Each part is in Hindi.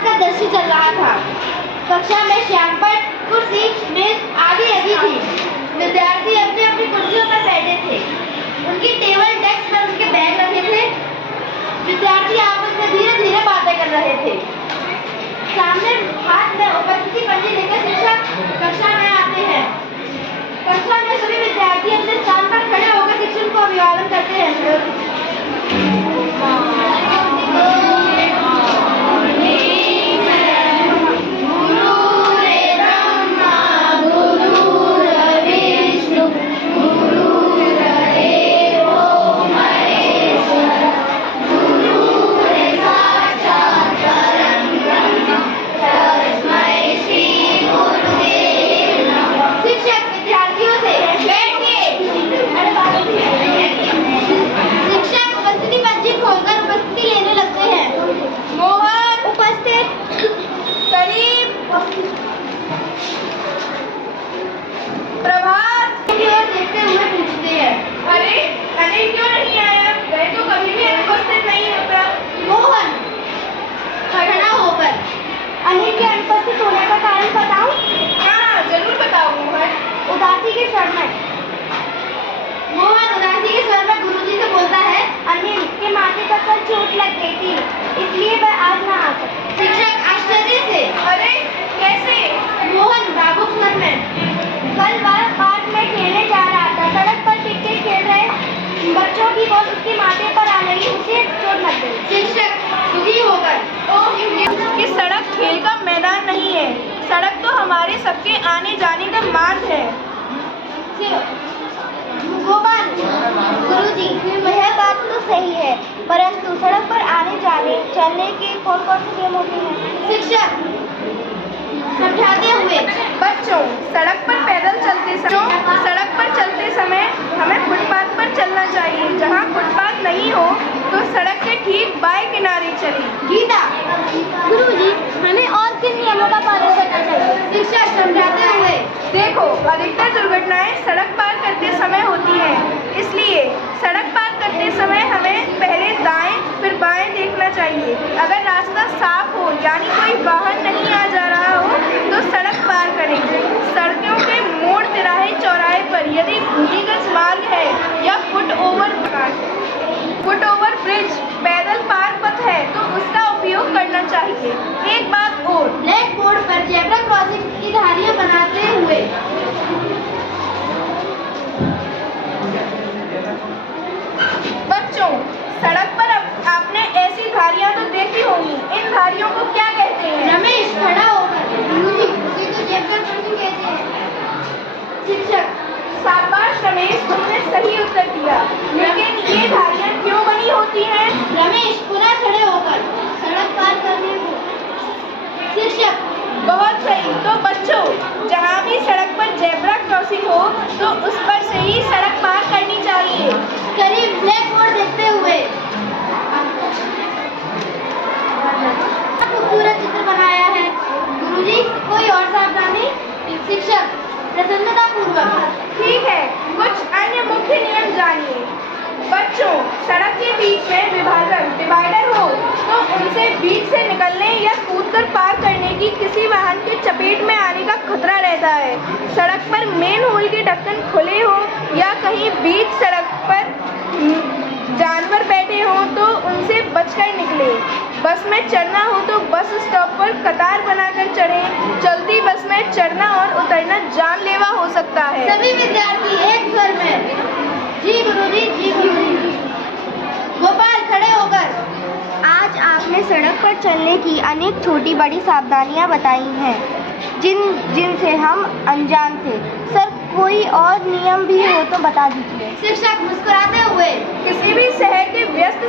का दृश्य चल रहा था। कक्षा में श्यामपट्ट, कुर्सी, मेज आदि लगी थी। विद्यार्थी अपनी अपनी कुर्सियों पर बैठे थे। उनकी टेबल डेस्क पर उनके बैग रखे थे। विद्यार्थी आपस में धीरे धीरे बातें कर रहे थे। सामने हाथ में उपस्थिति पर्ची लेकर शिक्षक कक्षा में आते हैं। कक्षा में सभी विद्यार्थी अपने स्थान पर खड़े होकर शिक्षक को अभिवादन करते हैं। अनिल के अनुपस्थित होने का कारण बताऊं? हाँ, जरूर बताओ मोहन। उदासी के स्वर में मोहन उदासी के स्वर में गुरुजी से बोलता है, अनिल के माथे पर कल चोट लग गई थी, इसलिए वह आज ना आ सके। शिक्षक आश्चर्य से, अरे कैसे? मोहन भावुक स्वर में, कल वह पार्क में खेलने जा रहा था। सड़क पर क्रिकेट खेल रहे बच्चों की बॉल उसके माथे पर आ गई, उसे चोट लग गई। शिक्षक दुखी होकर, कि सड़क खेल का मैदान नहीं है, सड़क तो हमारे सबके आने जाने का मार्ग है। गोपाल, गुरुजी, यह बात तो सही है, परंतु सड़क पर आने जाने चलने के कौन कौन से नियम होते हैं? शिक्षक समझाते हुए, बच्चों, सड़क पर चलते समय हमें फुटपाथ पर चलना चाहिए। जहाँ फुटपाथ नहीं हो तो सड़क के ठीक बाएं किनारे चलें। गीता, गुरुजी, हमें और किन नियमों का पालन करना चाहिए? शिक्षक समझाते हुए, देखो, अधिकतर दुर्घटनाएं सड़क पार करते समय होती हैं, इसलिए सड़क पार करते समय हमें पहले दाएं फिर बाएं देखना चाहिए। अगर रास्ता साफ हो यानी कोई वाहन नहीं आ जा रहा हो तो सड़क पार करें। सड़कों के मोड़, तिराहे, चौराहे पर यदि भूमिगत मार्ग है या फुट ओवर ब्रिज, पैदल पार पथ है तो उसका उपयोग करना चाहिए। एक बात और, ब्लैक बोर्ड पर जेब्रा क्रॉसिंग की धारियां बनाते हुए बच्चों, सड़क पर आपने ऐसी धारियां तो देखी होंगी, इन धारियों को क्या कहते हैं? रमेश खड़ा होकर, गुरुजी, इसे तो जेब्रा क्रॉसिंग कहते हैं। शिक्षक, शाबाश रमेश, तुमने सही उत्तर दिया, लेकिन ये धारियां क्यों बनी होती हैं? रमेश पुनः खड़े होकर, सड़क पार करने को। शिक्षक, बहुत सही। तो बच्चों, जहाँ भी सड़क पर जेब्रा क्रॉसिंग हो तो उस पर से ही सड़क पार करनी चाहिए। करीब ब्लैक बोर्ड देखते हुए खूबसूरत चित्र बनाया है। गुरुजी, कोई और सावधानी? शिक्षक प्रसन्नता पूर्वक, ठीक है, कुछ अन्य मुख्य नियम जानिए। बच्चों, सड़क के बीच में डिवाइडर हो तो उनसे बीच से निकलने या कूदकर पार करने की किसी वाहन के चपेट में आने का खतरा रहता है। सड़क पर मेन होल के ढक्कन खुले हो या कहीं बीच सड़क पर जानवर बैठे हों तो उनसे बचकर निकले। बस में चढ़ना हो तो बस स्टॉप पर कतार बनाकर चढ़ें। चलती बस में चढ़ना और उतरना जानलेवा हो सकता है। सभी विद्यार्थी एक स्वर में, जी गुरुजी, जी गुरुजी। गोपाल खड़े होकर, आज आपने सड़क पर चलने की अनेक छोटी बड़ी सावधानियां बताई हैं जिनसे हम अनजान थे। सर, कोई और नियम भी हो तो बता दीजिए। शिक्षक मुस्कुराते हुए, किसी भी शहर के व्यस्त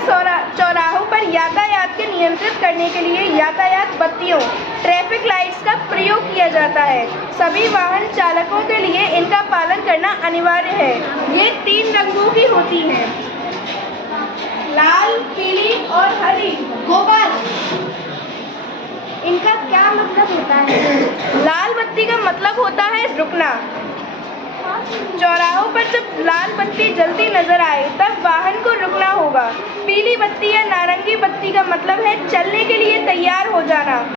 चौराहों पर यातायात के नियंत्रित करने के लिए यातायात बत्तियों, ट्रैफिक लाइट्स का प्रयोग किया जाता है। सभी वाहन चालकों के लिए इनका पालन करना अनिवार्य है। ये 3 रंगों की होती हैं, लाल, पीली और हरी। गोपाल, इनका क्या मतलब होता है? लाल बत्ती का मतलब होता है रुकना। चौराहों पर जब लाल बत्ती जलती नजर आए तब वाहन को रुकना होगा। पीली बत्ती या नारंगी बत्ती का मतलब है चलने के लिए तैयार